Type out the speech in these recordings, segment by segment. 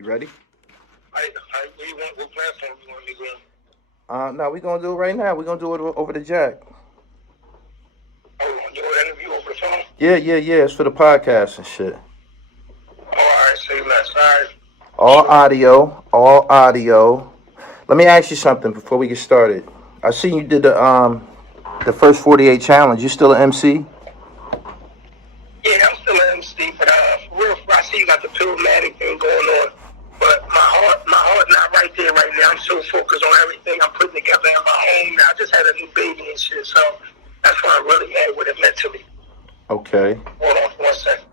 You ready? What platform you want me to go on? No, we're gonna do it right now. We're gonna do it over the jack. Oh, you want to do an interview over the phone? Yeah. It's for the podcast and shit. Oh, all right, say less. All right. All audio. Let me ask you something before we get started. I seen you did the first 48 challenge. You still an MC? Yeah, I'm still an MC, but for real, I see you got the Pillmatic thing going on. But my heart not right there right now. I'm so focused on everything I'm putting together in my home. I just had a new baby and shit, so that's where I'm really at with it mentally. Okay. Hold on for 1 second.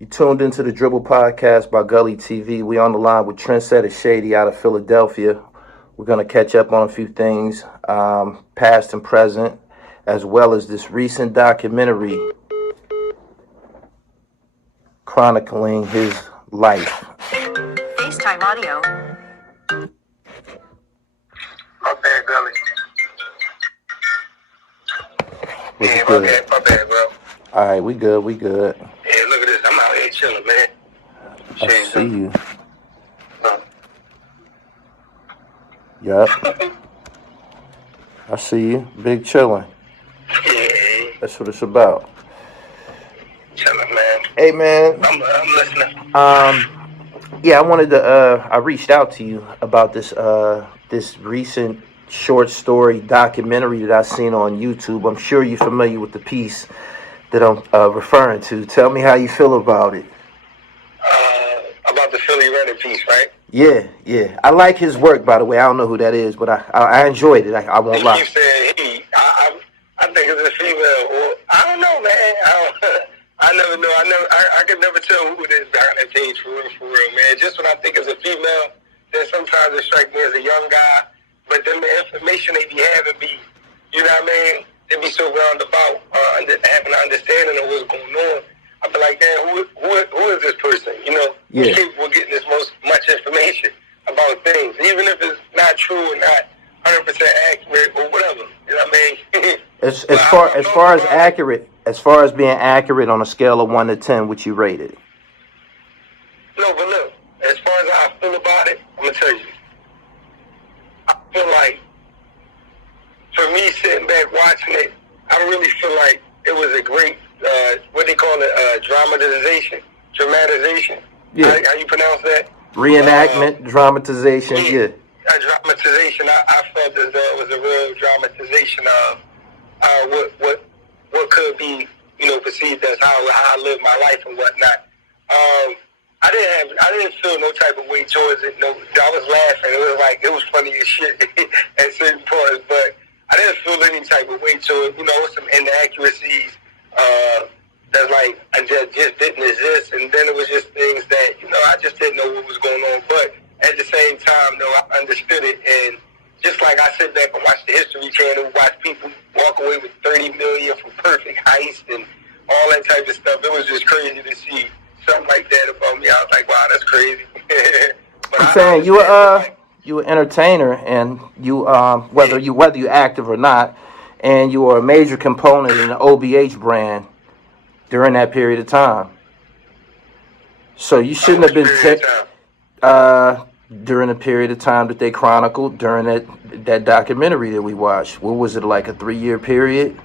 You tuned into the Dribble podcast by Gully TV. We on the line with Trendsetter Shady out of Philadelphia. We're going to catch up on a few things, past and present, as well as this recent documentary chronicling his life. FaceTime audio. My bad, Gully. Yeah, my bad, bro. All right, we good. Yeah, look at this. I'm out here chilling, man. I see you. Huh. Yep. I see you. Big chilling. Yeah. That's what it's about. Chilling, man. Hey, man. I'm listening. Yeah, I wanted to. I reached out to you about this recent short story documentary that I seen on YouTube. I'm sure you're familiar with the piece that I'm referring to. Tell me how you feel about it. About the Philly Reddit piece, right? Yeah. I like his work, by the way. I don't know who that is, but I enjoyed it. I won't lie. You saying he? I think it's a female. Or I don't know, man. I never know. I could never tell who it is behind that page for real, man. Just when I think it's a female, then sometimes it strikes me as a young guy. But then the information they be having be, you know what I mean? They be so roundabout, having an understanding of what's going on. I be like, damn, who is this person? You know, who's capable of getting this much information about things, even if it's not true or not 100% accurate or whatever. You know what I mean? As far as accurate, as far as being accurate on a scale of 1 to 10, what you rate it? No, but look, as far as how I feel about it, I'm gonna tell you. I feel like, for me sitting back watching it, I really feel like it was a great, what they call it, dramatization. Yeah. How you pronounce that? Reenactment, dramatization, yeah. A dramatization. I felt as though it was a real dramatization of what could be, perceived as how I live my life and whatnot. I didn't feel no type of way towards it. No, I was laughing. It was funny as shit at certain points, but I didn't feel any type of way to it. Some inaccuracies that's I just didn't exist, and then it was just things that I just didn't know what was going on. But at the same time, though, I understood it, and just like I sit back and watch the History Channel, watch people walk away with $30 million from perfect heist and all that type of stuff, it was just crazy to see something like that about me. I was like, wow, that's crazy. But I'm saying you an entertainer, and you whether you active or not, and you were a major component in the OBH brand during that period of time. So you shouldn't have been during the period of time that they chronicled during that documentary that we watched. What was it, like a 3-year period?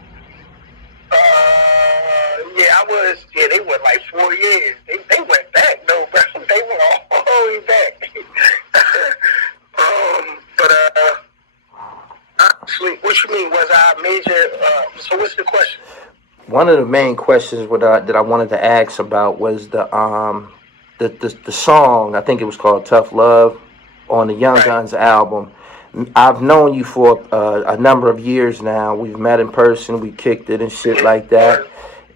Yeah, they went like 4 years. They went back though, bro. They went all the way back. Actually, what you mean? Was I major? So what's the question? One of the main questions that I wanted to ask about was the song. I think it was called "Tough Love" on the Young Guns album. I've known you for a number of years now. We've met in person. We kicked it and shit like that.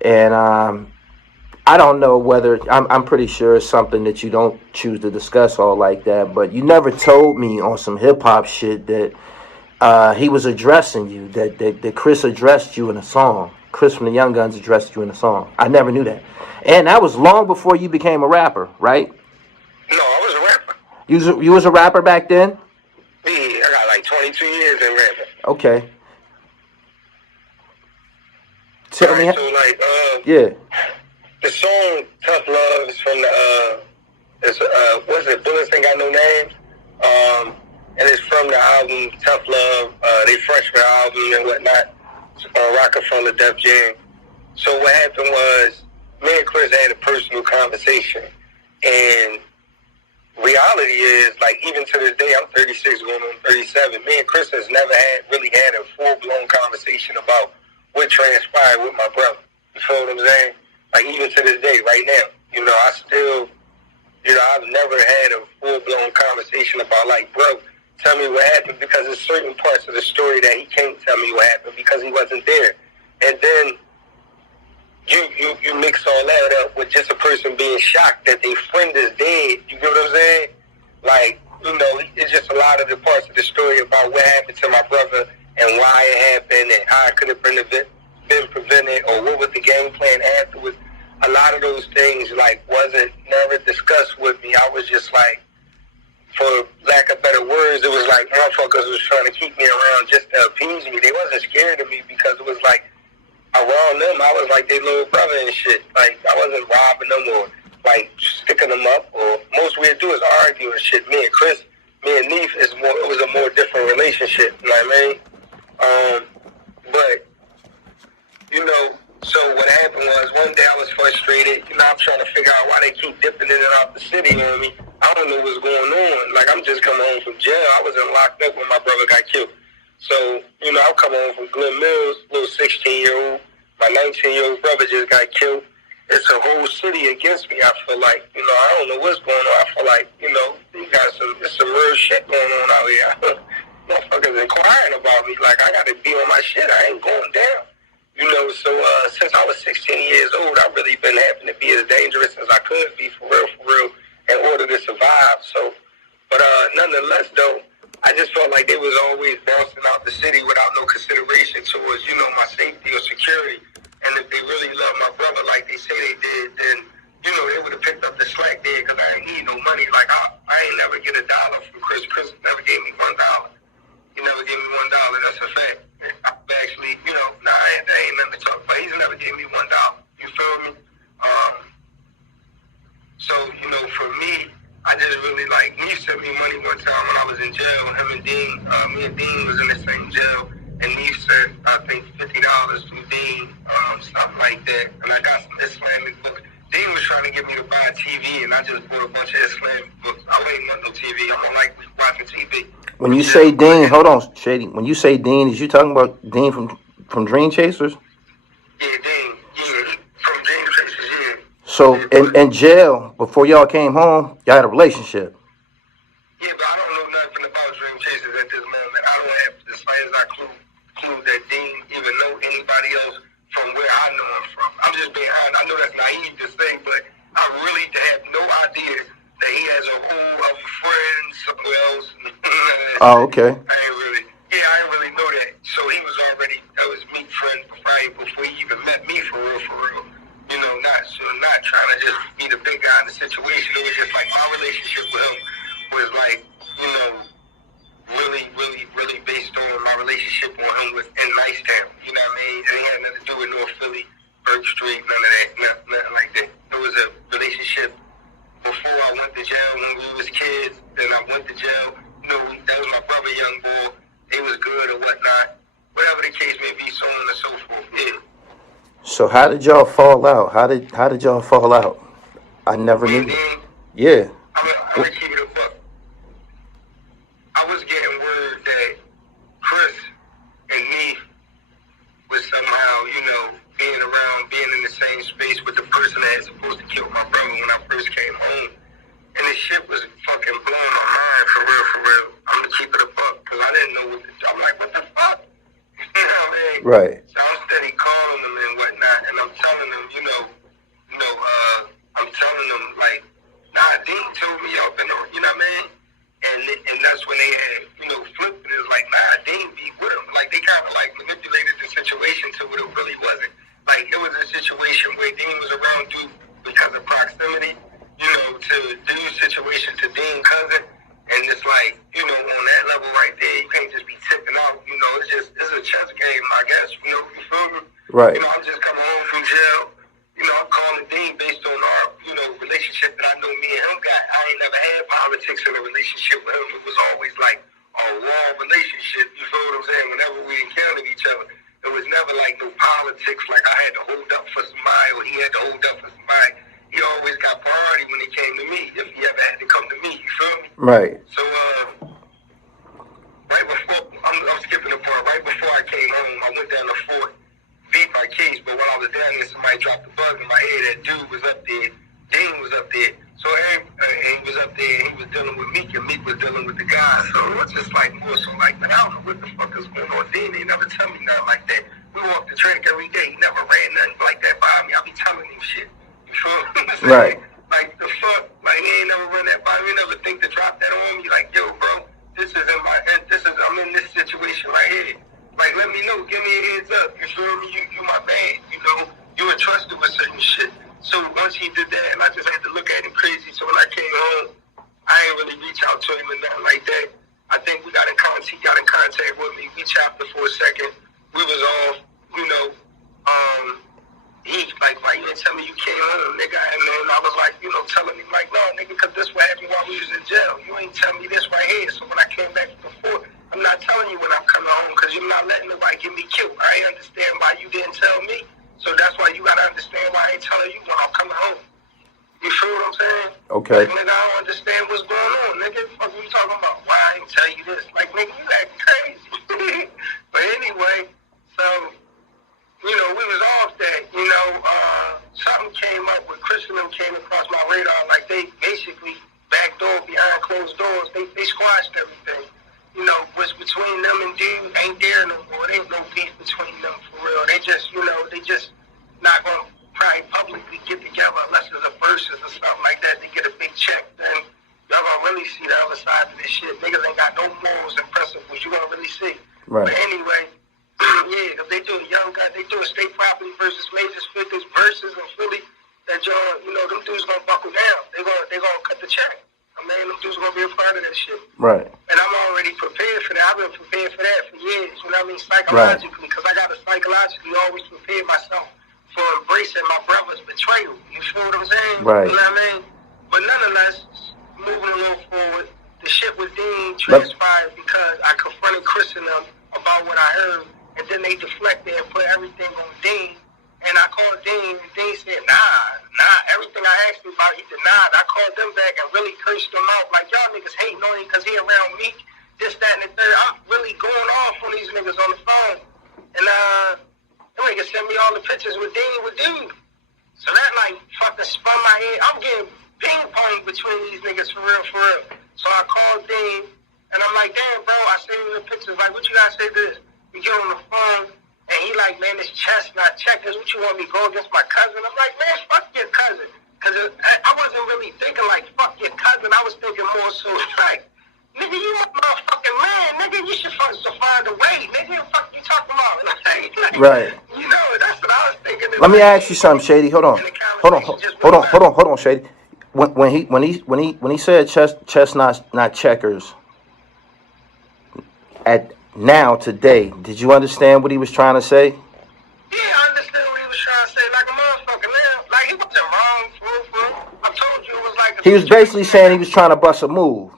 And I don't know whether I'm pretty sure it's something that you don't choose to discuss all like that. But you never told me on some hip hop shit that he was addressing you. That Chris addressed you in a song. Chris from the Young Guns addressed you in a song. I never knew that. And that was long before you became a rapper, right? No, I was a rapper. You was a rapper back then? Yeah, I got like 22 years in rapping. Okay. Tell me. So Yeah. The song "Tough Love" is from the what's it? Bullets Ain't Got No Names. And it's from the album Tough Love, they freshman album and whatnot, on Rockefeller Def Jam. So what happened was, me and Chris had a personal conversation, and reality is, like, even to this day, I'm 36 going on 37. Me and Chris has never really had a full-blown conversation about what transpired with my brother. You feel what I'm saying? Like, even to this day, right now, I still, I've never had a full-blown conversation about, like, bro, tell me what happened, because there's certain parts of the story that he can't tell me what happened because he wasn't there. And then you mix all that up with just a person being shocked that their friend is dead. You get what I'm saying? Like, it's just a lot of the parts of the story about what happened to my brother and why it happened and how it could have been prevented, or what was the game plan afterwards. A lot of those things, like, wasn't never discussed with me. I was just like, for lack of better words, it was like motherfuckers was trying to keep me around just to appease me. They wasn't scared of me because it was like, around them, I was like their little brother and shit. Like, I wasn't robbing them or, like, sticking them up. Or most we'd do is argue and shit. Me and Chris, me and Neef, it was a more different relationship. You know what I mean? But, so what happened was, one day I was frustrated. I'm trying to figure out why they keep dipping in and out the city, you know what I mean? I don't know what's going on. Like, I'm just coming home from jail. I wasn't locked up when my brother got killed. So, I'm coming home from Glen Mills, little 16-year-old. My 19-year-old brother just got killed. It's a whole city against me, I feel like. I don't know what's going on. I feel like, there's some real shit going on out here. Motherfuckers inquiring about me. Like, I got to be on my shit. I ain't going down. So since I was 16 years old, I've really been having to be as dangerous as I could be, for real, in order to survive. So, but nonetheless, though, I just felt like they was always bouncing out the city without no consideration towards, my safety or security. And if they really loved my brother like they say they did, then, they would have picked up the slack there, because I ain't need no money. Like, I ain't never get $1 from Chris. Chris never gave me $1. He never gave me $1. That's a fact. I've actually, I ain't nothing to talk about. He's never gave me $1. You feel me? So, for me, I just really, like, me sent me money one time when I was in jail. Him and Dean, me and Dean was in the same jail. And me sent, I think, $50 from Dean, stuff like that. And I got some Islamic books. Dean was trying to get me to buy a TV, and I just bought a bunch of Islamic books. I ain't want no TV. I don't like watching TV. When you say Dean, hold on, Shady. When you say Dean, is you talking about Dean from Dream Chasers? Yeah, Dean. Yeah, from Dream Chasers, yeah. So, in jail, before y'all came home, y'all had a relationship? Yeah, but I don't know nothing about Dream Chasers at this moment. I don't have the slightest clue that Dean even know anybody else from where I know him from. I'm just being honest. I know that's naive to say, but I really have no idea that he has a whole other friend somewhere else. Oh, okay. I didn't really know that. So he was already, that was me friend before he even met me for real. Not trying to just be the big guy in the situation. It was just like my relationship with him was like, really based on my relationship with him was in Nicetown. You know what I mean? It ain't had nothing to do with North Philly, Burke Street, none of that, nothing like that. It was a relationship before I went to jail when we was kids. Then I went to jail. That was my brother, young boy. He was good or whatnot. Whatever the case may be, so on and so forth. Yeah. So how did y'all fall out? How did y'all fall out? I never knew. Yeah. I'm gonna keep it a buck. I was getting word that Chris and me was somehow, being in the same space with the person that was supposed to kill my brother when I first came home. And this shit was fucking blowing my mind, for real. I'm gonna keep it a buck, because I didn't know I'm like, what the fuck? You know what I mean? Right. So I'm steady calling them and whatnot, and I'm telling them, I'm telling them, like, nah, Dean told me up, you know what I mean? And that's when they had, flipped, and it was like, nah, Dean be with him. Like, they kind of, like, manipulated the situation to what it really wasn't. Like, it was a situation where Dean was around Duke because of proximity, to Duke's situation to Dean's cousin. And it's like, on that level right there, you can't just be tipping out. It's a chess game, I guess. You feel me? Right. I'm just coming home from jail. I'm calling Dean based on our, relationship that I know me and him got. I ain't never had politics in a relationship with him. It was always like a raw relationship. You feel what I'm saying? Whenever we encountered each other, it was never like no politics. Like I had to hold up for somebody or he had to hold up for somebody. He always got priority when he came to me. If he ever had to come to me, you feel me? Right. So, right before, I'm skipping the part. Right before I came home, I went down to Fort, beat my case. But when I was down there, somebody dropped the bug in my head. That dude was up there. Dean was up there. So he was up there and he was dealing with Meek and Meek was dealing with the guy. So it was just like more so like, man, I don't know what the fuck is going on. Dean ain't never tell me nothing like that. We walk the track every day. He never ran nothing like that by me. I be telling him shit. You feel what I'm saying? Right. Like the fuck, like he ain't never run that by me. He never think to drop that on me. Like, yo, bro, I'm in this situation right here. Like, let me know. Give me a heads up. You feel me? You my man. You entrusted with certain shit. So once he did that, and I just had to look at him crazy. So when I came home, I ain't really reach out to him and nothing like that. I think he got in contact with me. We chopped it for a second. We was off, he like, why you didn't tell me you came home, nigga? And then I was like, telling him like, no, nigga, because this what happened while we was in jail. You ain't telling me this right here. So when I came back before, I'm not telling you when I'm coming home because you're not letting nobody get me killed. I ain't understand why you didn't tell me. So that's why you got to understand why I ain't telling you when I'm coming home. You feel what I'm saying? Okay. Like, nigga, I don't understand what's going on, nigga. What you talking about? Why I ain't tell you this? Like, nigga, you acting crazy. But anyway, so, we was off that, something came up with Chris and them came across my radar. Like, they basically backdoor behind closed doors. They squashed everything. What's between them and dude ain't there no more. There ain't no beef between them for real. They just, they just not going to probably publicly get together unless there's a versus or something like that to get a big check. Then y'all going to really see the other side of this shit. Niggas ain't got no morals and principles. You going to really see. Right. But anyway, yeah, if they do a young guy, they do a state property versus major figures versus in Philly, that y'all, them dudes going to buckle down. They gonna cut the check. I mean, them dudes going to be a part of that shit. Right. And I'm already prepared for that. I've been prepared for that for years. You know what I mean? Psychologically, because I got to psychologically always prepare myself for embracing my brother's betrayal. You feel what I'm saying? Right. You know what I mean? But nonetheless, moving a little forward, the shit with Dean transpired because I confronted Chris and them about what I heard, and then they deflected and put everything on Dean. And I called Dean, and Dean said, nah, everything I asked him about, he denied. I called them back and really cursed them out, like, y'all niggas hating on him because he around me, this, that, and the third. I'm really going off on these niggas on the phone. And, them niggas sent me all the pictures with Dean. So that, like, fucking spun my head. I'm getting ping-pong between these niggas for real. So I called Dean, and I'm like, damn, bro, I sent him the pictures. Like, what you guys say to this? We get on the phone. And he like, man, this chestnut checkers, what you want me to go against my cousin? I'm like, man, fuck your cousin. Because I wasn't really thinking like, fuck your cousin. I was thinking more so like, nigga, you my motherfucking man. Nigga, you should find a way. Nigga, what the fuck you talking about? Like, right. That's what I was thinking. Let me ask you something, Shady. Hold on, Shady. When he said chestnuts, not checkers, now, today, did you understand what he was trying to say? Yeah, I understand what he was trying to say. Like a motherfucker, man. Like, he wasn't wrong, fool. I told you it was like... He was basically saying he was trying to bust a move.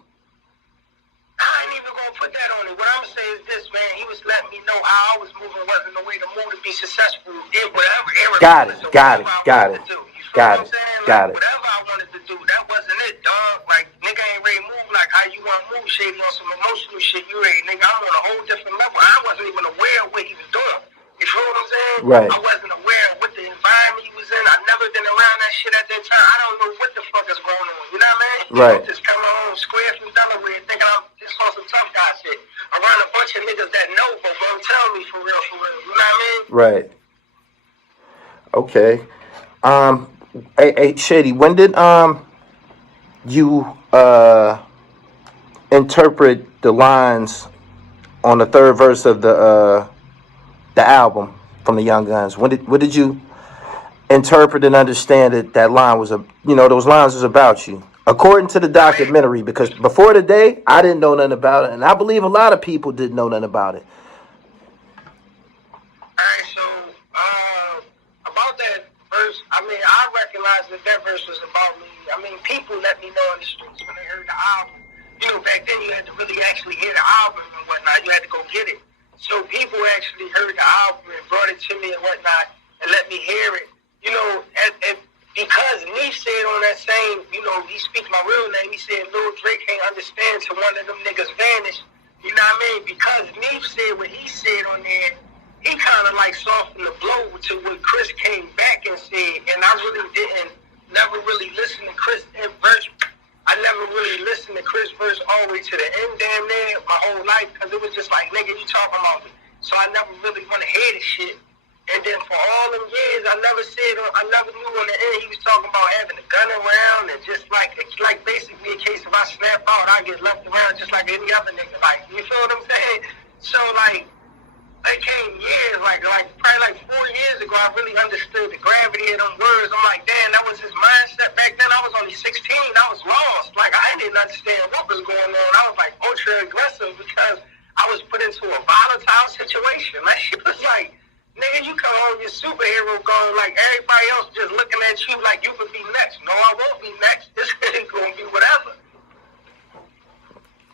I ain't even going to put that on it. What I'm saying is this, man. He was letting me know how I was moving wasn't the way to move to be successful in whatever era. Got it. Whatever I wanted to do, that wasn't it, dog. Like, nigga ain't ready to move like how you want to move, Shady, on some emotional shit. You ready, nigga. I'm on a whole different level. I wasn't even aware of what he was doing. You feel what I'm saying? Right. I wasn't aware of what the environment he was in. I've never been around that shit at that time. I don't know what the fuck is going on. You know what I mean? Right. I'm just coming home square from Delaware thinking I'm just on some tough guy shit. Around a bunch of niggas that know, but won't tell me for real. You know what I mean? Right. Okay. Hey, Shady, when did you interpret the lines on the third verse of the album from the Young Guns? When did you interpret and understand that line was those lines was about you, according to the documentary? Because before today, I didn't know nothing about it, and I believe a lot of people didn't know nothing about it. Alright, so about that verse, I mean, I recognize that verse was about me. I mean, people let me know in the streets when they heard the album. You know, back then you had to really actually hear the album and whatnot. You had to go get it. So people actually heard the album and brought it to me and whatnot and let me hear it. You know, and because Neef said on that same, you know, he speaks my real name. He said, Lil Drake can't understand till one of them niggas vanish. You know what I mean? Because Neef said what he said on there, he kind of like softened the blow to what Chris came back and said, and I really never really listened to Chris verse. I never really listened to Chris verse all the way to the end damn near my whole life, because it was just like, nigga, you talking about me. So I never really want to hear this shit. And then for all them years, I never knew on the end he was talking about having a gun around and just like basically in case if I snap out, I get left around just like any other nigga. Like, you feel what I'm saying? So like, it came years, like probably like 4 years ago, I really understood the gravity of them words. I'm like, damn, that was his mindset back then. I was only 16. I was lost. Like, I didn't understand what was going on. I was like ultra aggressive because I was put into a volatile situation. Like, shit was like, nigga, you come home, your superhero gone. Like, everybody else just looking at you like you could be next. No, I won't be next. This is gonna be whatever.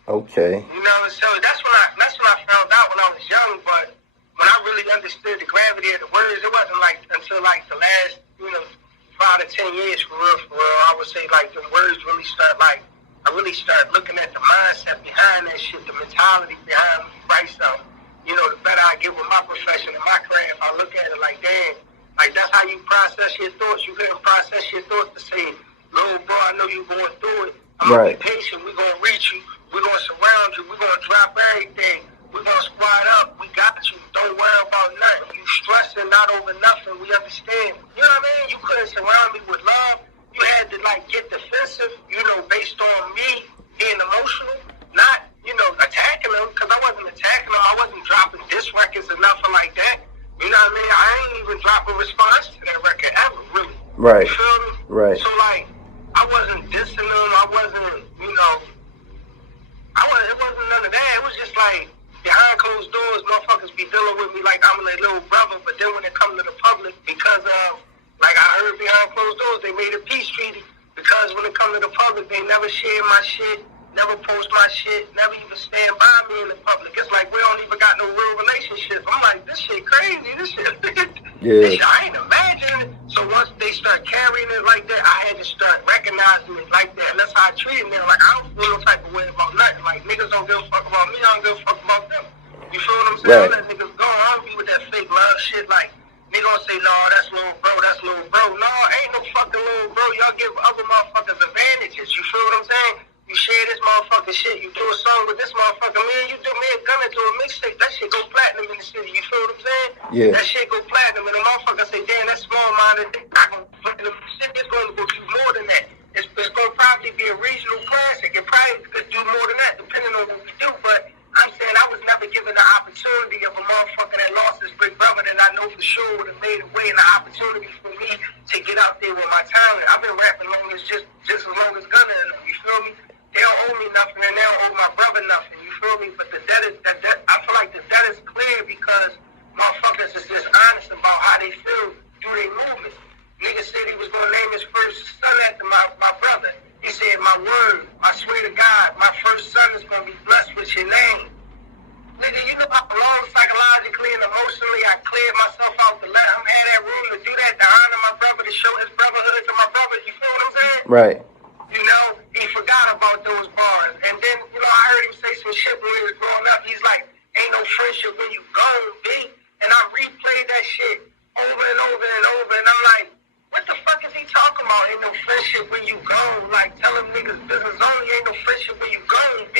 Okay. You know, so that's when I found out when I was young, but when I really understood the gravity of the words, it wasn't like until like the last, 5 to 10 years for real, I would say like the words really start like, I really started looking at the mindset behind that shit, the mentality behind when you write something. You know, the better I get with my profession and my craft, I look at it like, damn, like that's how you process your thoughts. You couldn't process your thoughts to say, little bro, I know you going through it. I'm gonna be patient, we're gonna reach you, we're gonna surround you, we're gonna drop everything. We're going to squad up. We got you. Don't worry about nothing. You stressing not over nothing. We understand. You know what I mean? You couldn't surround me with love. You had to, like, get defensive, based on me being emotional. Not, attacking them, because I wasn't attacking them. I wasn't dropping diss records or nothing like that. You know what I mean? I ain't even dropped a response to that record ever, really. Right. You feel me? Right. So, like, I wasn't dissing them. I wasn't, it wasn't none of that. It was just like, behind closed doors, motherfuckers be dealing with me like I'm their little brother, but then when it comes to the public, because of, like I heard behind closed doors, they made a peace treaty, because when it comes to the public, they never share my shit, never post my shit, never even stand by me in the public. It's like we don't even got no real relationships. I'm like, this shit crazy, this shit, this shit, I ain't imagining it. So once they start carrying it like that, I had to start recognizing it like that. And that's how I treated them. Like, I don't feel no type of way about nothing. Like, niggas don't give a fuck about me, I don't give a fuck about them. You feel what I'm saying? Right. I let niggas go. I don't be with that fake love shit. Like, niggas gonna say, no, that's little bro, that's little bro. No, ain't no fucking little bro. Y'all give other motherfuckers advantages. You feel what I'm saying? You share this motherfucking shit. You do a song with this motherfucker. Me and Gunna do a mixtape. That shit go platinum in the city. You feel what I'm saying? Yeah. That shit go platinum. And the motherfucker say, damn, that's small-minded. I can shit is going to go do more than that. It's going to probably be a regional classic. It probably could do more than that, depending on what we do. But I'm saying I was never given the opportunity of a motherfucker that lost his big brother that I know for sure would have made a way and the opportunity for me to get out there with my talent. I've been rapping long as just as long as Gunna. You feel me? They don't owe me nothing, and they don't owe my brother nothing. You feel me? But the debt is I feel like the debt is clear because motherfuckers is just honest about how they feel through their movement. Nigga said he was gonna name his first son after my brother. He said, my word, I swear to God, my first son is gonna be blessed with your name. Nigga, you know I belong psychologically and emotionally. I cleared myself out to let him have that room to do that, to honor my brother, to show his brotherhood to my brother. You feel what I'm saying? Right. He forgot about those bars. And then, I heard him say some shit when he was growing up. He's like, ain't no friendship when you gone, B. And I replayed that shit over and over and over. And I'm like, what the fuck is he talking about? Ain't no friendship when you gone. Like, tell them niggas business only. Ain't no friendship when you gone, B.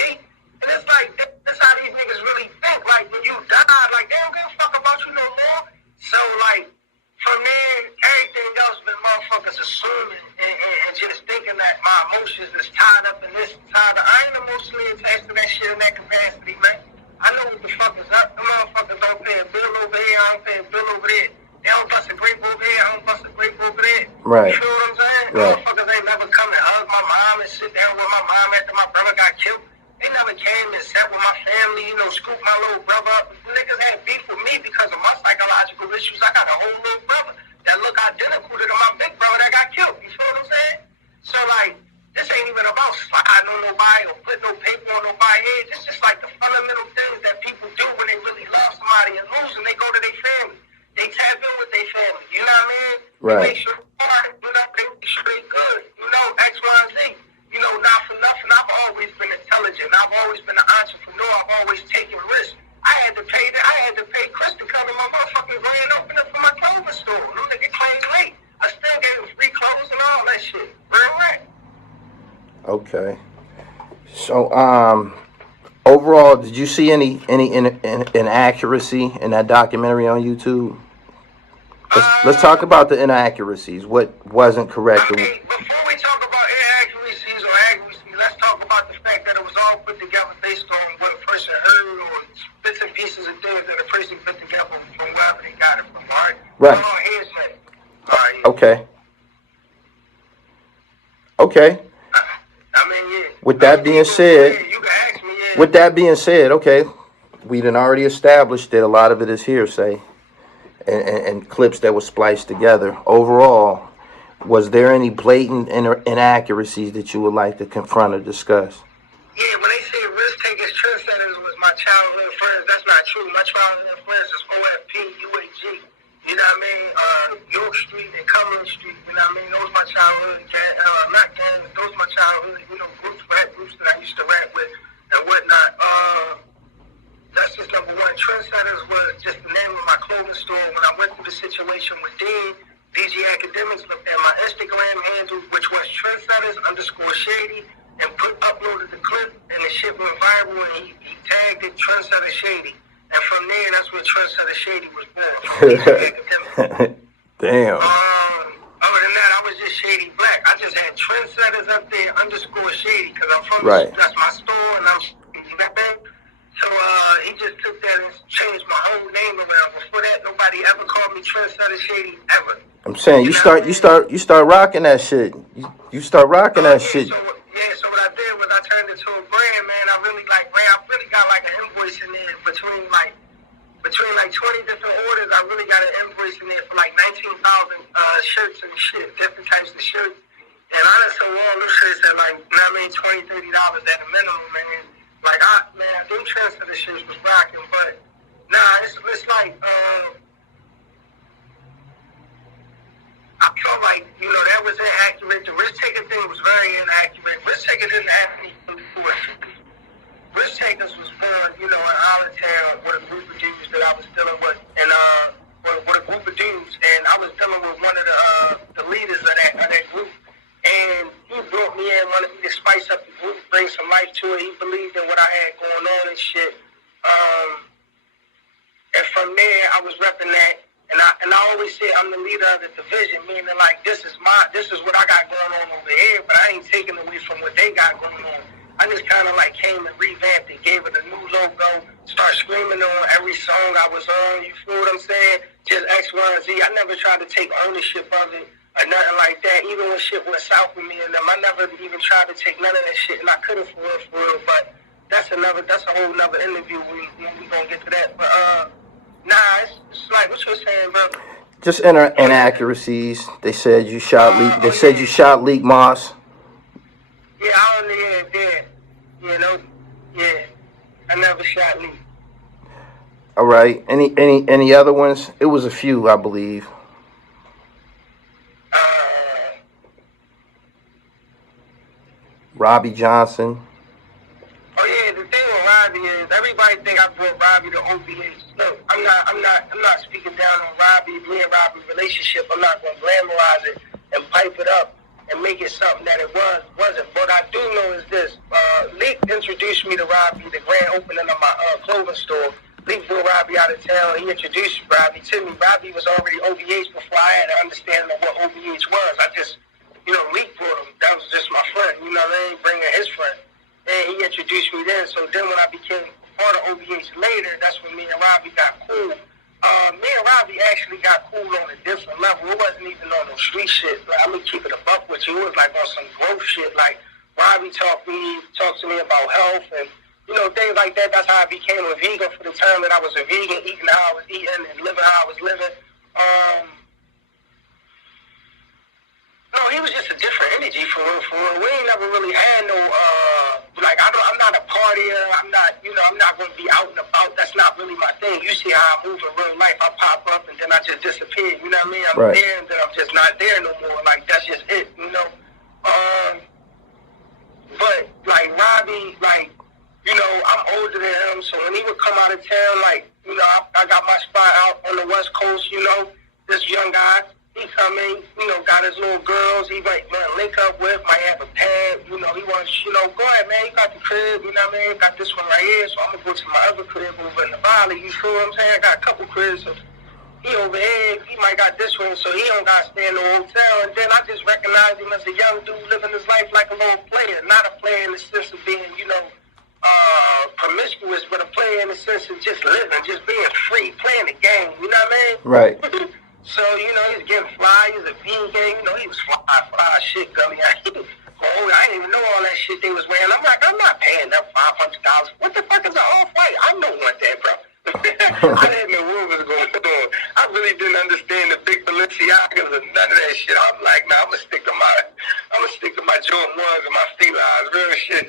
And it's like, that's how these niggas really think. Like, when you die, like, they don't give a fuck about you no more. So, like, from there, everything else been motherfuckers assuming and just thinking that my emotions is tied up in this, tied up. I ain't emotionally attached to that shit in that capacity, man. I know what the fuck is up. The motherfuckers don't pay a bill over here, I don't pay a bill over there. They don't bust a grape over here, I don't bust a grape over there. Right. You feel what I'm saying? Right. Motherfuckers ain't never come and hug my mom and sit down with my mom after my brother got killed. They never came and sat with my family, scoop my little brother up. The niggas had beef with me because of my psychological issues. I got a whole little brother that look identical to my big brother that got killed. You feel what I'm saying? So, like, this ain't even about sliding on nobody or putting no paper on nobody's head. It's just like the fundamental things that people do when they really love somebody and lose and they go to their family. They tap in with their family. You know what I mean? Right. They make sure they make sure they good. You know, X, Y, and Z. You know, not for nothing, I've always been intelligent. I've always been an entrepreneur. I've always taken risks. I had to pay Chris to cover my motherfucking grand opener for my clothing store. Them niggas claimed late. I still gave him free clothes and all that shit. Real right. Okay. So, overall, did you see any inaccuracy in that documentary on YouTube? Let's talk about the inaccuracies. What wasn't correct? Okay, before we talk about inaccuracies or accuracy, let's talk about the fact that it was all put together based on what a person heard or bits and pieces of things that a person put together from wherever they got it from, all right? Right. All hearsay. All right. Okay. Okay. I mean, yeah. With that being said, Yeah, you can ask me, yeah. with that being said, okay, we done already established that a lot of it is hearsay and clips that were spliced together. Overall, was there any blatant inaccuracies that you would like to confront or discuss? Yeah, when they say risk takers, trendsetters was my childhood friends, that's not true. My childhood friends is OFP, UAG. You know what I mean? York Street and Cumberland Street. You know what I mean? Those my childhood, not gangs, those my childhood, you know, rap groups that I used to rap with and whatnot. That's just number one. Trendsetters was just the name of my clothing store. When I went through the situation with Dean, DG Academics looked at my Instagram handle, which was Trendsetters_Shady, and uploaded the clip, and the shit went viral, and he tagged it Trendsetter Shady. And from there, that's where Trendsetter Shady was born. Damn. Other than that, I was just Shady Black. I just had Trendsetters up there _Shady because I'm from Right. that's my store, and I'm so he just took that and changed my whole name around. Before that, nobody ever called me Trendsetter Shady ever. I'm saying you start rocking that shit. You start rocking that shit. So what I did was I turned it to a brand, man. I really got like an invoice in there between like 20 different orders. I really got an invoice in there for like 19,000 shirts and shit, different types of shirts. And I done sold all those shirts at like, $20, $30 at a minimum, man. Like, them Trendsetter shirts was rocking, but nah, it's like, I felt like, you know, that was inaccurate. The risk-taking thing was very inaccurate. Risk-taking didn't have anything to do with it. Risk-takers was born, you know, in Allentown with a group of dudes that I was dealing with, and with a group of dudes, and I was dealing with one of the leaders of that group, and he brought me in, wanted me to spice up the group, bring some life to it. He believed in what I had going on and shit. And from there, I was repping that. And I always say I'm the leader of the division, meaning like this is what I got going on over here, but I ain't taking away from what they got going on. I just kind of like came and revamped it, gave it a new logo, start screaming on every song I was on. You feel what I'm saying? Just X, Y, and Z. I never tried to take ownership of it or nothing like that. Even when shit went south with me and them, I never even tried to take none of that shit, and I couldn't for real. But that's a whole nother interview. We gonna get to that, but nah, it's like what you were saying, bro. Just inaccuracies. They said you shot Lik. They said you shot Lik Moss. Yeah, I only did. You know, yeah. I never shot Lik. All right. Any other ones? It was a few, I believe. Robbie Johnson. Oh yeah, the thing with Robbie is everybody think I brought Robbie to OBH. Look, I'm not speaking down on Robbie, me and Robbie's relationship. I'm not gonna glamorize it and pipe it up and make it something that it wasn't. What I do know is this: Lik introduced me to Robbie, the grand opening of my clothing store. Lik brought Robbie out of town. He introduced Robbie to me. Robbie was already OBH before I had an understanding of what OBH was. I just, you know, Lik brought him. That was just my friend. You know, they ain't bringing his friend. And he introduced me then. So then when I became part of OBH later, that's when me and Robbie got cool. Me and Robbie actually got cool on a different level. It wasn't even on no street shit. Like, I'm gonna keep it a buck with you. It was like on some growth shit. Like Robbie talked to me about health and, you know, things like that. That's how I became a vegan for the time that I was a vegan, eating how I was eating and living how I was living. it was just a different energy for real, for real. We ain't never really had no, I'm not a partier. I'm not going to be out and about. That's not really my thing. You see how I move in real life. I pop up and then I just disappear. You know what I mean? I'm right. there and then I'm just not there no more. Like, that's just it, you know? But, like, Robbie, like, you know, I'm older than him, so when he would come out of town, like, you know, I got my spot out on the West Coast, you know, this young guy, he come in, you know, got his little girls, he might, man, link up with, might have a pad, you know, he wants, you know, go ahead, man, you got the crib, you know what I mean, got this one right here, so I'm going to go to my other crib over in the valley, you feel what I'm saying? I got a couple cribs, so he over here, he might got this one, so he don't got to stay in the hotel, and then I just recognize him as a young dude living his life like a little player, not a player in the sense of being, you know, promiscuous, but a player in the sense of just living, just being free, playing the game, you know what I mean? Right. So, you know, he's getting fly, he's a vegan, you know, he was fly shit, gummy. I didn't even know all that shit they was wearing. I'm like, I'm not paying that $500. What the fuck is an off-white? I don't want that, bro. I didn't know what was going on. I really didn't understand the big Balenciagas and none of that shit. I'm like, nah, I'm gonna stick to my Jordan 1s and my felines, real shit.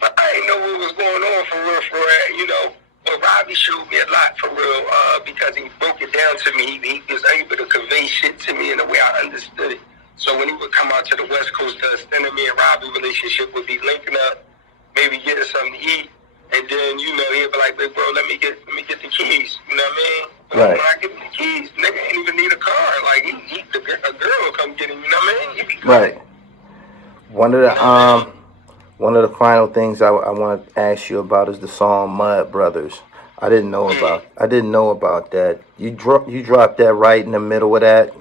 But I didn't know what was going on for real, you know. But Robbie showed me a lot for real, because he broke it down to me. He was able to convey shit to me in a way I understood it. So when he would come out to the West Coast, the extent of me and Robbie relationship would be linking up, maybe getting something to eat. And then, you know, he'd be like, hey, bro, let me get the keys. You know what I mean? Right. When I give him the keys, nigga ain't even need a car. Like, a girl will come get him, you know what I mean? He'd be good. Right. One of the final things I want to ask you about is the song Mud Brothers. I didn't know about that. You dropped that right in the middle of that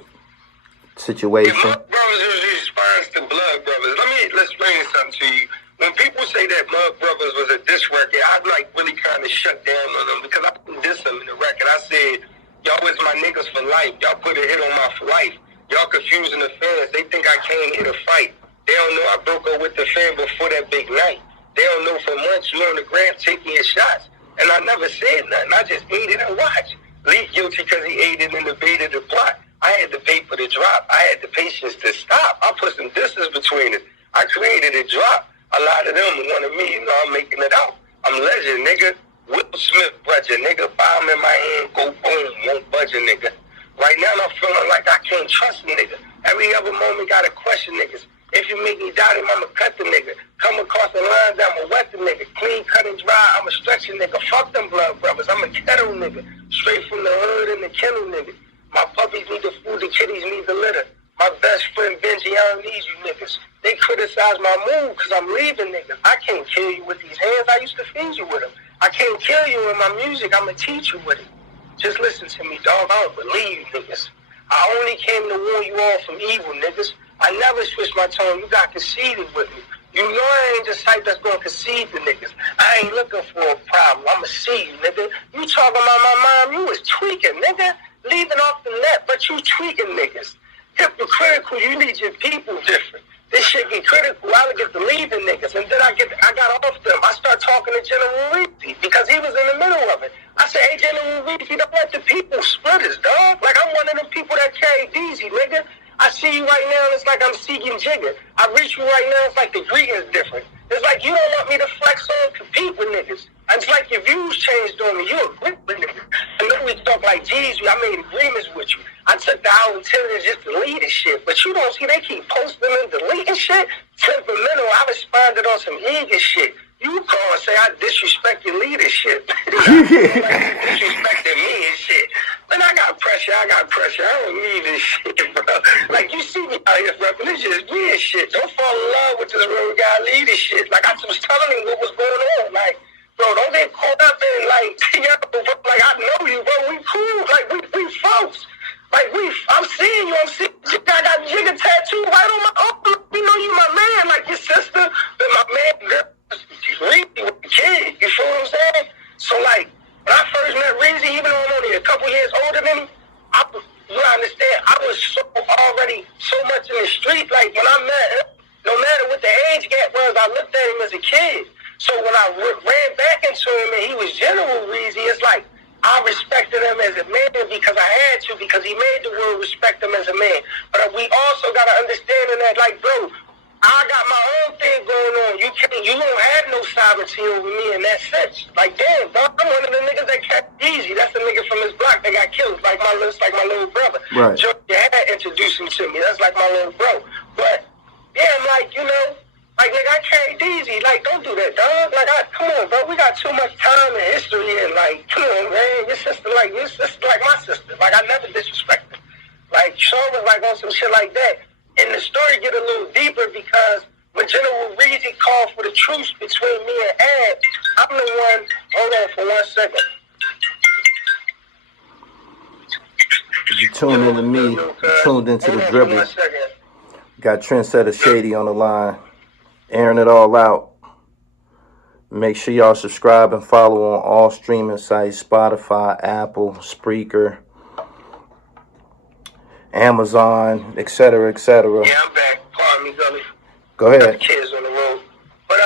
situation. Yeah, Mud Brothers is a response to Blood Brothers. Let's explain something to you. When people say that Mud Brothers was a diss record, I like really kind of shut down on them because I didn't diss them in the record. I said, y'all was my niggas for life. Y'all put a hit on my life. Y'all confusing the fans. They think I came here to fight. They don't know I broke up with the fan before that big night. They don't know for months you on the gram taking your shots. And I never said nothing. I just ate it and watched. Lik guilty because he aided and debated the plot. I had to pay for the drop. I had the patience to stop. I put some distance between it. I created a drop. A lot of them wanted me, you know, I'm making it out. I'm legend, nigga. Will Smith budget, nigga. Bomb in my hand, go boom, won't budge a nigga. Right now I'm feeling like I can't trust a nigga. Every other moment gotta question niggas. If you make me doubt him, I'ma cut the nigga. Come across the lines, I'ma wet the nigga. Clean, cut, and dry, I'ma stretch a nigga. Fuck them Blood Brothers, I'm a ghetto nigga. Straight from the hood and the kennel nigga. My puppies need the food, the kitties need the litter. My best friend Benji, I don't need you niggas. They criticize my move because I'm leaving niggas. I can't kill you with these hands, I used to feed you with them. I can't kill you in my music, I'ma teach you with it. Just listen to me, dog, I don't believe you niggas. I only came to warn you all from evil niggas. I never switched my tone, you got conceited with me. You know I ain't just type that's gonna concede the niggas. I ain't looking for a problem, I'ma see you, nigga. You talking about my mom, you was tweaking, nigga. Leaving off the net, but you tweaking niggas. Hypocritical, you need your people different. This shit get critical, I would get to leaving niggas, and then I got off them. I start talking to General Reezy because he was in the middle of it. I said, hey, General Reezy, don't let the people split us, dog. Like, I'm one of them people that carry DZ, nigga. I see you right now, and it's like I'm seeking Jigger. I reach you right now, it's like the greeting's different. It's like you don't want me to flex on compete with niggas. It's like your views changed on me. You agree with niggas. And then we talk like, geez, I made agreements with you. I took the opportunity just to lead this shit. But you don't see they keep posting and deleting shit. Temperamental, I responded on some eager shit. You call and say I disrespect your leadership. Like you disrespecting me and shit. But I got pressure. I don't need this shit, bro. Like, you see me out here repping, it's just me and shit. Don't fall in love with this real guy leadership. Like, I was telling him what was going on. Like, bro, don't get caught up in, like, like, I know you, bro. We cool. Like, we folks. Like, I'm seeing you. I got Jigga tattoo right on my arm. You know you my man. Like, your sister, but my man, girl. Reezy with the kid, you feel what I'm saying? So like, when I first met Reezy, even though I'm only a couple years older than him, you understand, I was already so much in the street. Like, when I met him, no matter what the age gap was, I looked at him as a kid. So when I ran back into him and he was General Reezy, it's like, I respected him as a man because I had to, because he made the world respect him as a man. But we also got to understand in doing that. Like, bro, I got my own thing going on. You don't have no sovereignty over me in that sense. Like, damn, dog, I'm one of the niggas that kept easy. That's the nigga from his block that got killed. Like my little brother. Right. Georgia had introduced him to me. That's like my little bro. But yeah, I'm like, you know, like nigga, I carried easy. Like, don't do that, dog. Like, come on, bro. We got too much time and history, and like, come on, man. Your sister like my sister. Like, I never disrespect her. Like, Sean was like on some shit like that. And the story get a little deeper because when General Reezy called for the truce between me and Ad, I'm the one. Hold on for 1 second. You tuned into me. You tuned into the Dribble. Got Trendsetter Shady on the line, airing it all out. Make sure y'all subscribe and follow on all streaming sites: Spotify, Apple, Spreaker, Amazon, etc., etc. Yeah, I'm back. Pardon me, Gully. Go ahead. Got the kids on the road. But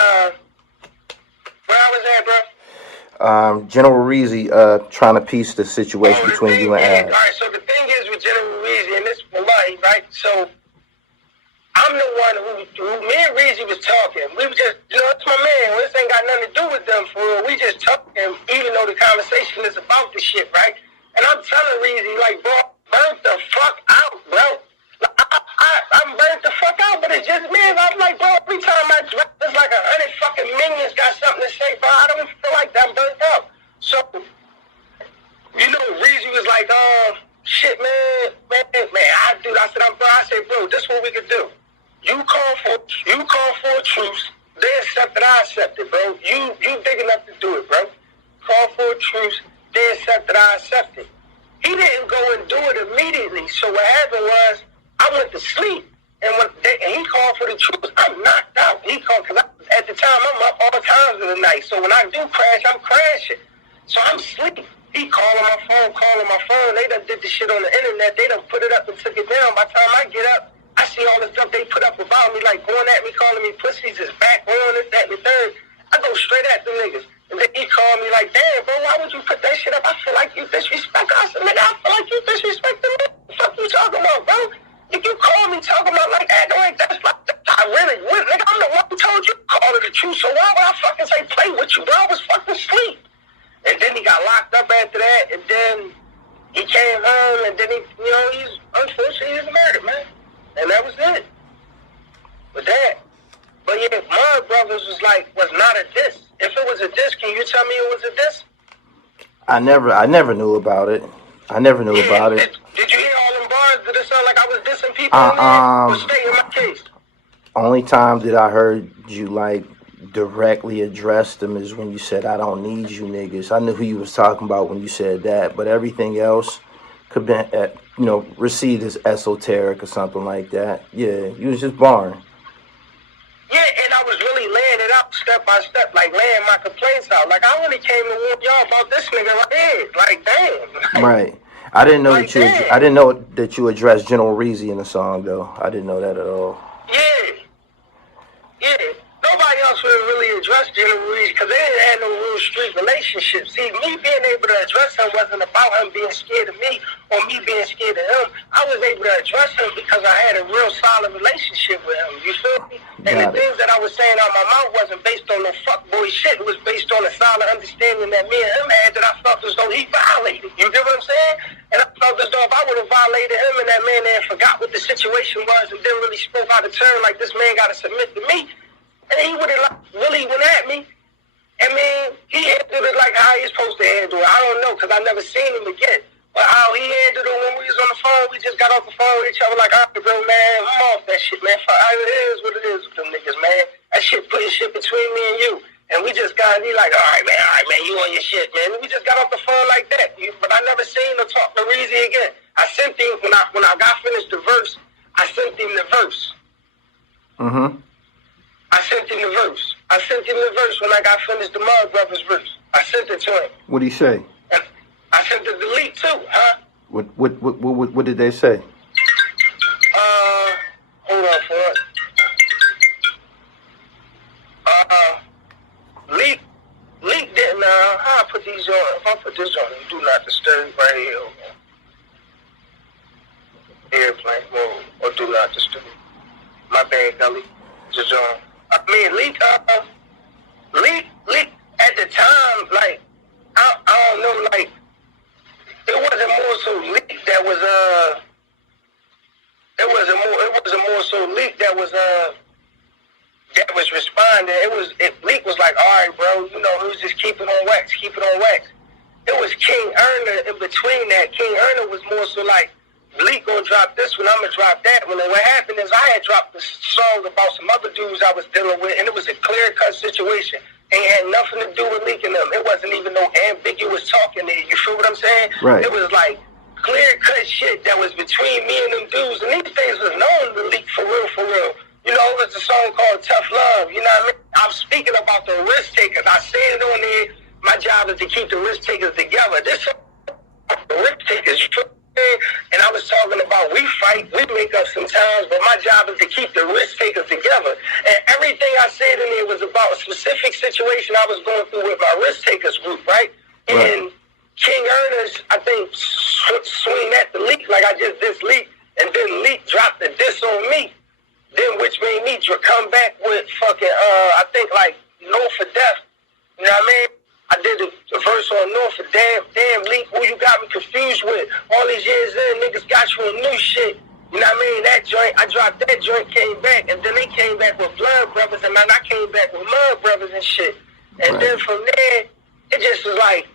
where I was at, bro? General Reezy trying to piece the situation between you and Ad. All right, so the thing is with General Reezy, and this is Malay, right? So I'm the one who me and Reezy was talking. We were just, you know, it's my man. This ain't got nothing to do with them for real. We just talking, even though the conversation is about the shit, right? And I'm telling Reezy, like, bro, burn the fuck out, bro. I'm burnt the fuck out, but it's just me. And I'm like, bro, every time I dress, it's like 100 fucking minions got something to say, bro. I don't feel like that. I'm burnt out. So, you know, Reezy was like, shit, man, I said, bro, this is what we could do. You call for a truce, they accept it, I accept it, bro. You big enough to do it, bro. Call for a truce, they accept it, I accept it. He didn't go and do it immediately. So what happened was, I went to sleep, and he called for the truce. I'm knocked out. He called, because at the time, I'm up all times of the night. So when I do crash, I'm crashing. So I'm sleeping. He calling my phone. They done did the shit on the internet. They done put it up and took it down. By the time I get up, I see all the stuff they put up about me, like going at me, calling me pussies, is back on, this, that, and the third. I go straight at the niggas. And then he called me like, damn, bro, why would you put that shit up? I feel like you disrespect us. I feel like you disrespecting me. What the fuck you talking about, bro? If you call me talking about like that, that's like, I really would. Nigga, I'm the one who told you to call it the truth. So why would I fucking say play with you, bro? I was fucking asleep. And then he got locked up after that. And then he came home. And then he's unfortunately, he's murdered, man. And that was it. With that. But yeah, my brothers was not a diss. If it was a diss, can you tell me it was a diss? I never knew about it. Did you hear all them bars? Did it sound like I was dissing people in there? Or stay in my case? Only time that I heard you like directly address them is when you said, "I don't need you niggas." I knew who you was talking about when you said that, but everything else could be, received as esoteric or something like that. Yeah, you was just barring. Yeah, and I was really laying it out step by step, like laying my complaints out. Like, I only came to warn y'all about this nigga right here. Like, damn. Right. I didn't know like, I didn't know that you addressed General Reezy in the song, though. I didn't know that at all. Yeah. Nobody else would really address General Reezy because they didn't have no real street relationship. See, me being able to address him wasn't about him being scared of me or me being scared of him. I was able to address him because I had a real solid relationship with him. You feel me? And the things that I was saying out my mouth wasn't based on no fuckboy shit. It was based on a solid understanding that me and him had that I felt as though he violated. You get what I'm saying? And I felt as though if I would have violated him and that man there forgot what the situation was and didn't really spoke out of turn like this man got to submit to me, and he would have really went at me. I mean, he handled it like how he's supposed to handle it. I don't know, because I never seen him again. But how he handled it when we was on the phone, we just got off the phone with each other like, all right, bro, man, I'm off that shit, man. It is what it is with them niggas, man. That shit putting shit between me and you. And we just got, he like, all right, man, you on your shit, man. We just got off the phone like that. But I never seen him talk to Reezy again. I sent him, when I got finished the verse, I sent him the verse. Mm-hmm. I sent him the verse when I got finished the Mud Brothers verse. I sent it to him. What did he say? And I sent it to Lik too, huh? What did they say? Hold on for it. Lik didn't, how I put these on, if I put this on, do not disturb right here, hold on. Airplane mode, or do not disturb. bad, Gully. Just I mean, Lik at the time, like I don't know, like it wasn't more so Lik that was it wasn't more so Lik that was responding. Lik was like, all right, bro, you know, it was just keep it on wax. It was King Erna in between that. King Erna was more so like, Lik gonna drop this one, I'm gonna drop that one. And what happened is I had dropped a song about some other dudes I was dealing with, and it was a clear-cut situation. Ain't had nothing to do with Lik and them. It wasn't even no ambiguous talking there. You feel what I'm saying? Right. It was like clear-cut shit that was between me and them dudes, and these things was known to Lik for real. You know, it was a song called Tough Love. You know what I mean? I'm speaking about the risk takers. I said it on there. My job is to keep the risk takers together. This the risk takers. You feel? And I was talking about we fight, we make up sometimes, but my job is to keep the risk takers together. And everything I said in there was about a specific situation I was going through with my risk takers group, right? And King Ernest, I think, swing at the Lik like I just dissed Lik, and then Lik dropped the diss on me, then which made me come back with fucking, I think like No for Death. You know what I mean? I did the verse on North for damn Lik, who you got me confused with. All these years in, niggas got you on new shit. You know what I mean? That joint, I dropped that joint, came back, and then they came back with Blood Brothers, and then I came back with Mud Brothers and shit. And then from there, it just was like,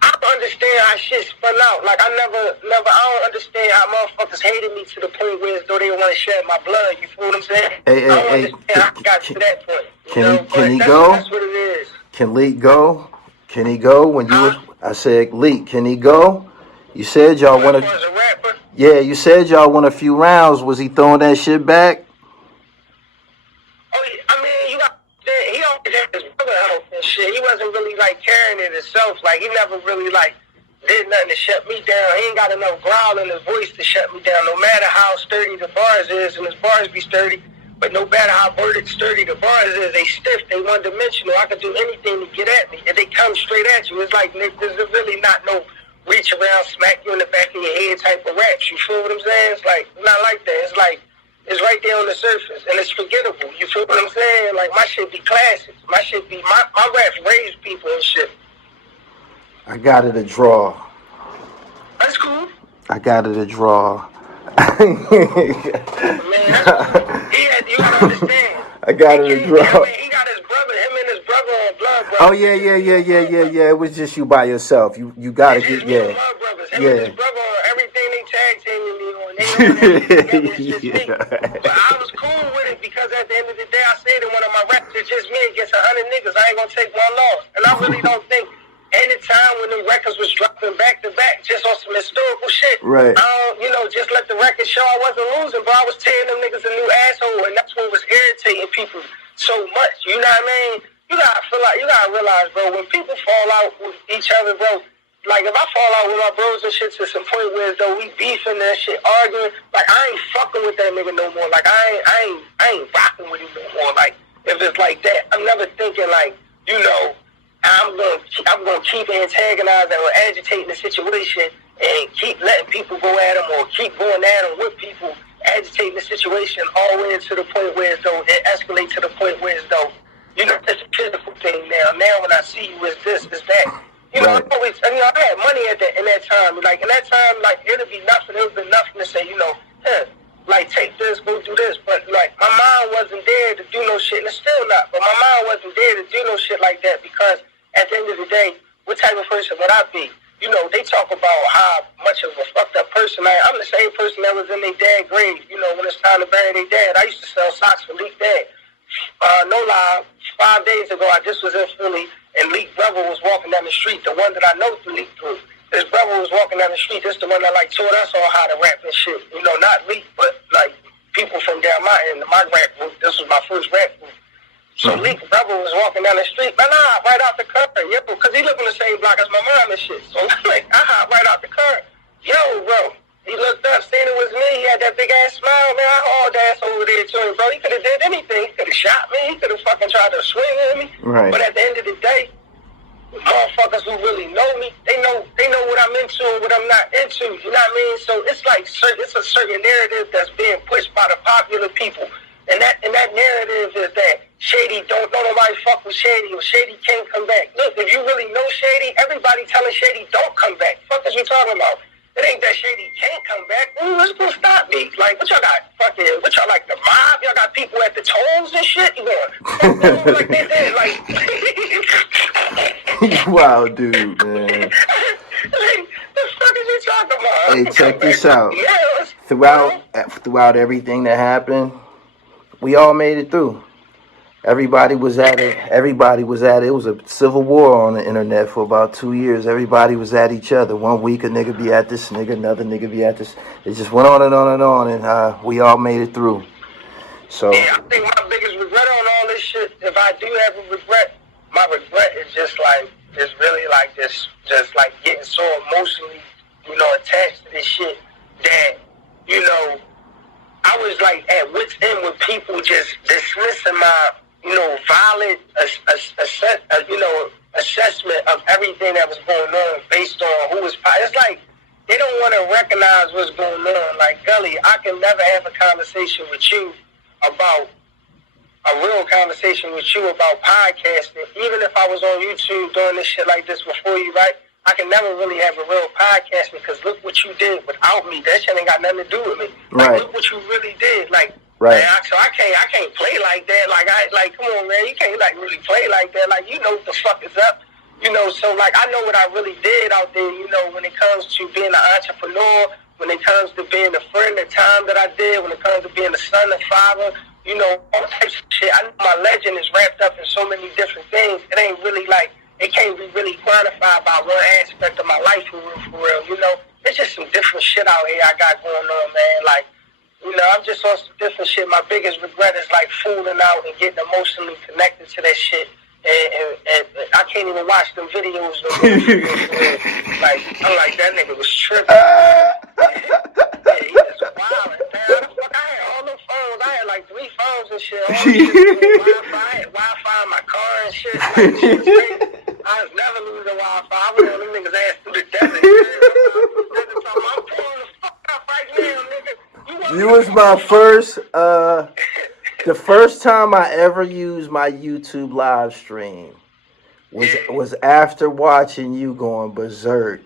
I don't understand how shit spun out. Like, I never, I don't understand how motherfuckers hated me to the point where as though they want to shed my blood. You feel what I'm saying? I don't understand how I got to that point. Can he go? That's what it is. Can Lik go? Can he go? When you was, I said, Lik, can he go? You said y'all want to. Yeah, you said y'all want a few rounds. Was he throwing that shit back? Oh, I mean, you got. He always had his brother help and shit. He wasn't really like carrying it himself. Like he never really like did nothing to shut me down. He ain't got enough growl in his voice to shut me down. No matter how sturdy the bars is, and his bars be sturdy. But no matter how sturdy the bars is, they stiff, they one-dimensional. I can do anything to get at me. And they come straight at you. It's like there's really not no reach around, smack you in the back of your head type of raps. You feel what I'm saying? It's like, not like that. It's like, it's right there on the surface. And it's forgettable. You feel what I'm saying? Like, my shit be classics. My shit be, my raps raise people and shit. I got it a draw. That's cool. I got it a draw. Man, you gotta understand. I got it a draw. I mean, he got his brother, him and his brother on Blood Brothers. Oh yeah. It was just you by yourself. You gotta get Blood Brothers. Him and his brother on everything they tag teaming me on. They on everything together. It's just me. But I was cool with it because at the end of the day, I said in one of my raps, it's just me against 100 niggas. I ain't gonna take one loss, and I really don't think. Anytime when the records was dropping back to back, just on some historical shit, right? Just let the record show I wasn't losing, but I was tearing them niggas a new asshole, and that's what was irritating people so much. You know what I mean? You gotta realize, bro, when people fall out with each other, bro. Like if I fall out with my bros and shit to some point where though we beefing that shit, arguing, like I ain't fucking with that nigga no more. Like I ain't rocking with him no more. Like if it's like that, I'm never thinking like, I'm gonna keep antagonizing or agitating the situation and keep letting people go at them or keep going at them with people, agitating the situation all the way to the point where as though it escalates to the point where as though, it's a physical thing now. Now when I see you, it's this, it's that. Right. I had money in that time. Like in that time, like it'll be nothing. It would be nothing to say, like take this, go do this. But like my mind wasn't there to do no shit, and it's still not. But my mind wasn't there to do no shit like that because at the end of the day, what type of person would I be? They talk about how much of a fucked up person I am. I'm the same person that was in their dad's grave, when it's time to bury their dad. I used to sell socks for Lik dad. No lie, 5 days ago, I just was in Philly, and Lik brother was walking down the street, the one that I know Lik through. His brother was walking down the street. This the one that, taught us all how to rap and shit. Not Lik, but, people from down my rap group. This was my first rap group. So Lik brother was walking down the street, right out the car, because he lived in the same block as my mom and shit. So I hop right out the car. Yo, bro. He looked up, seen it was me. He had that big ass smile, man. I hauled ass over there to him, bro. He could have did anything. He could have shot me. He could have fucking tried to swing at me. Right. But at the end of the day, motherfuckers who really know me, they know what I'm into and what I'm not into. You know what I mean? So it's like it's a certain narrative that's being pushed by the popular people. that narrative is that Shady don't nobody fuck with Shady or Shady can't come back. Look, if you really know Shady, everybody telling Shady don't come back. Fuck is you talking about? It ain't that Shady can't come back. What's gonna stop me? Like, what y'all got? Fucking, what y'all like the mob? Y'all got people at the tolls and shit. You going like they did? Like, wow, dude, man. like, the fuck is you talking about? Hey, check this out. Yeah, Throughout everything that happened, we all made it through. Everybody was at it. It was a civil war on the internet for about 2 years. Everybody was at each other. 1 week a nigga be at this nigga, another nigga be at this. It just went on and on and on, and we all made it through. So yeah, I think my biggest regret on all this shit, if I do have a regret, my regret is just like, it's really like this, just like getting so emotionally, attached to this shit that, I was like at wit's end with people just dismissing my, violent, assessment of everything that was going on based on who was. It's like they don't want to recognize what's going on. Like, Gully, I can never have a conversation with you about a real conversation with you about podcasting, even if I was on YouTube doing this shit like this before you, right? I can never really have a real podcast because look what you did without me. That shit ain't got nothing to do with me. Like, right. Look what you really did. Like, right. Man, so I can't play like that. Like, come on, man, you can't like really play like that. Like, you know what the fuck is up. So like I know what I really did out there. When it comes to being an entrepreneur, when it comes to being a friend, the time that I did, when it comes to being a son, a father, all types of shit. I know my legend is wrapped up in so many different things. It ain't really like. It can't be really quantified by one aspect of my life for real. It's just some different shit out here I got going on, man. Like, I'm just on some different shit. My biggest regret is like fooling out and getting emotionally connected to that shit. And I can't even watch them videos. Like, I'm like, that nigga was tripping. Yeah, he was wild. How the fuck I had all them phones? I had like 3 phones and shit. All this shit Wi-Fi. I had Wi-Fi in my car and shit. Like, shit was crazy. I was never losing Wi-Fi. I was on them niggas' ass through the desert. I'm pulling the fuck up right now, nigga. You was my first, the first time I ever used my YouTube live stream was after watching you going berserk.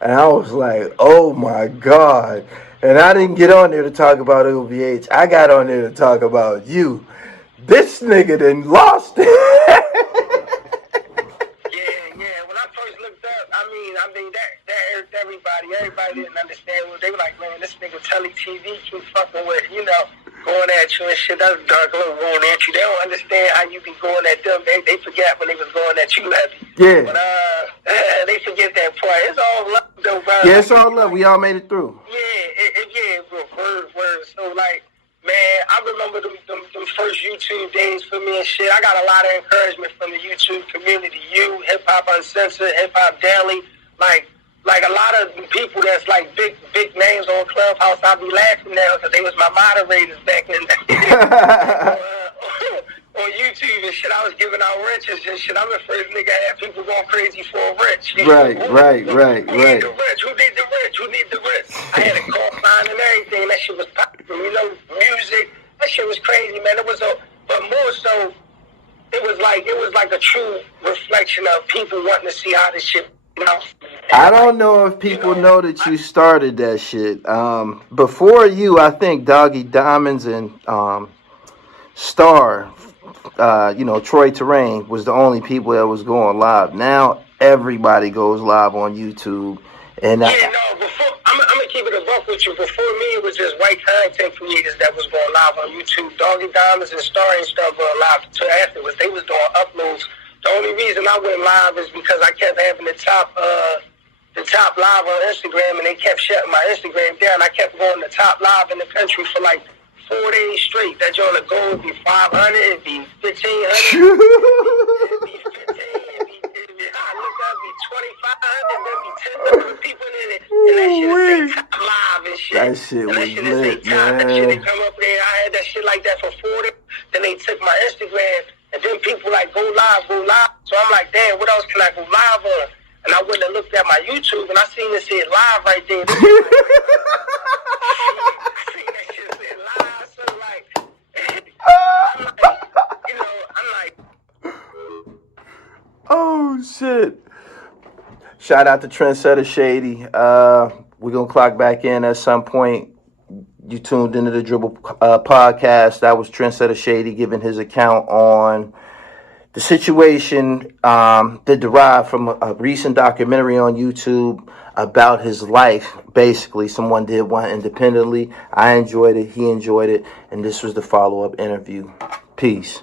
And I was like, oh my God. And I didn't get on there to talk about OVH. I got on there to talk about you. This nigga done lost it. Yeah. When I first looked up, I mean that irked everybody. Everybody didn't understand. They were like, man, this nigga Telly TV keep fucking with, going at you and shit. That's dark little going at you. They don't understand how you be going at them. They forget when they was going at you heavy. Yeah. But they forget that part. It's all love though, bro. Yeah, it's all love. We all made it through. Yeah, bro. Word. So like, man, I remember them first YouTube days for me and shit. I got a lot of encouragement from the YouTube community. You, Hip Hop Uncensored, Hip Hop Daily, like a lot of people that's like big names on Clubhouse. I be laughing now because they was my moderators back in on YouTube and shit. I was giving out wrenches and shit. I'm the first nigga that had people going crazy for a wrench. Right. Who need the wrench? Who need the wrench? I had a call sign and everything. That shit was popular. Music. That shit was crazy, man. But more so, it was like a true reflection of people wanting to see how this shit. I don't know if people know that you started that shit. Before you, I think Doggy Diamonds and Star, Troy Terrain was the only people that was going live. Now everybody goes live on YouTube. And before I'm gonna keep it a buck with you. Before me, it was just white content creators that was going live on YouTube. Doggy Diamonds and Star ain't started going live until afterwards. They was doing uploads. The only reason I went live is because I kept having the top live on Instagram, and they kept shutting my Instagram down. I kept going to top live in the country for like 4 days straight. That joint would go, it'd be 500, it'd be 1,500, it'd be 15, I look up, it'd be 2,500, there'd be 10,000 people in it, and that shit would say top live and shit. That shit was lit, man. That shit would come up there. I had that shit like that for 4 days. Then they took my Instagram. And then people like, go live. So I'm like, damn, what else can I go live on? And I went and looked at my YouTube, and I seen it said live right there. I seen that shit said live, so like, shit. Shout out to Trendsetter Shady. We're going to clock back in at some point. You tuned into the Dribble podcast. That was Trendsetter Shady giving his account on the situation that derived from a recent documentary on YouTube about his life. Basically, someone did one independently. I enjoyed it. He enjoyed it. And this was the follow-up interview. Peace.